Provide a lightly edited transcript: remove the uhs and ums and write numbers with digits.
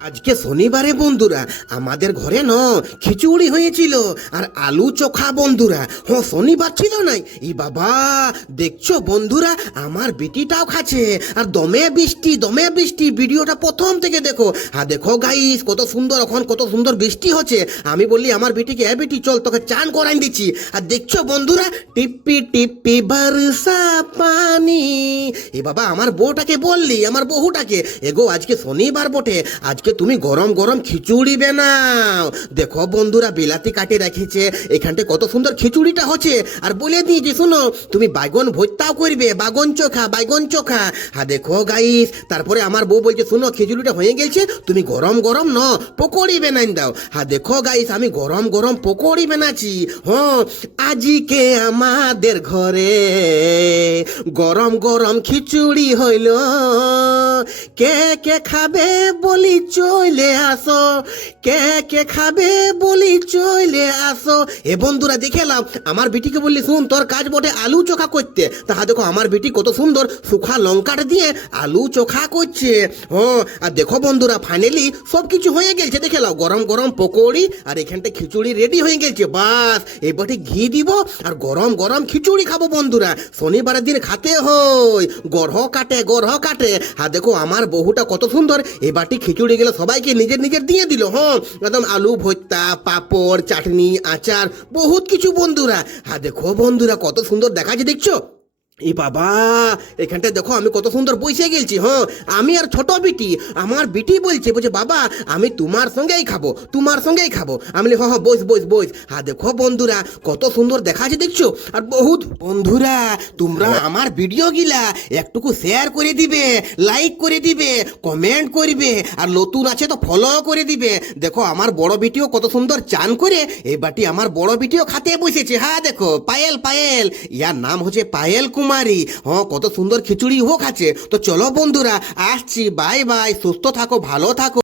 আজকে শনিবারে বন্ধুরা আমাদের ঘরে খিচুড়ি হয়েছিল আর আলু চোখা বন্ধুরা। শনিবার ছিল নাই ই বাবা, দেখছো বন্ধুরা আমার বিটিটাও খাচ্ছে আর দমে বৃষ্টি। ভিডিওটা প্রথম থেকে দেখো। দেখো গাইস কত সুন্দর, এখন কত সুন্দর বৃষ্টি হচ্ছে। আমি বললি আমার বিটিকে, বিটি চল তোকে চান করাই দিচ্ছি। আর দেখছো বন্ধুরা টিপ্পি টিপ্পি বর্ষা পানি। এ বাবা আমার বউটাকে বললি, আমার বহুটাকে, এগো আজকে শনিবার বটে, আজকে তুমি গরম গরম খিচুড়ি বানাও। দেখো বন্ধুরা বিলাতি কাটে রেখেছে, এখানটা কত সুন্দর খিচুড়িটা হচ্ছে। আর বলে দিয়েছি শুনো, তুমি বাইগন ভর্তাও করবে, বাইগন চোখা। দেখো গাইস, তারপরে আমার বউ বলছে শুনো খিচুড়িটা হয়ে গেছে, তুমি গরম গরম পকোড়ি বানাই দাও। দেখো গাইস আমি গরম গরম পকোড়ি বানাচ্ছি। আজকে আমাদের ঘরে গরম গরম খিচুড়ি হইল, কে কে খাবে বলি চলে আসো, কে খাবে বলি চলে আসো। বন্ধুরা দেখেলাম আমার বিটিকে বললি শুন তোর কাজ বটে আলু চোখা করতে। দেখো আমার বিটি কত সুন্দর শুখা লঙ্কাটা দিয়ে আলু চোখা করছে। আর দেখো বন্ধুরা ফাইনালি সব কিছু হয়ে গেছে, দেখে নাও গরম গরম পকোড়ি আর এখানটা খিচুড়ি রেডি হয়ে গেছে। বাস এবারে ঘি দিব আর গরম গরম খিচুড়ি খাবো বন্ধুরা। শনিবারের দিন খাতে হয়, গরহ কাটে। দেখো আমার বহুটা কত সুন্দর এবারটি খিচুড়ি গেলে সবাইকে নিজের দিয়ে দিল। একদম আলু ভর্তা, পাপড়, চাটনি, আচার, বহুত কিছু বন্ধুরা। দেখো বন্ধুরা কত সুন্দর দেখাচ্ছে, দেখছো? এ বাবা এখানটা দেখো আমি কত সুন্দর বসে গেছি। আমি আর ছোট বিটি, আমার বিটি বলছে বাবা আমি তোমার সঙ্গেই খাবো। আমি বস। দেখো বন্ধুরা কত সুন্দর দেখাচ্ছে, দেখছো? আর বহুত বন্ধুরা তোমরা আমার ভিডিও গিলা একটুকু শেয়ার করে দিবে, লাইক করে দিবে, কমেন্ট করবে, আর নতুন আছে তো ফলো করে দিবে। দেখো আমার বড় বিটিও কত সুন্দর চান করে এই বাটি আমার বড় বিটিও খাতে বসেছে। দেখো পায়েল, ইয়ার নাম হচ্ছে পায়েল কুমারী। কত সুন্দর খিচুড়ি খাচ্ছে। তো চলো বন্ধুরা আসছি, বাই বাই, সুস্থ থাকো, ভালো থাকো।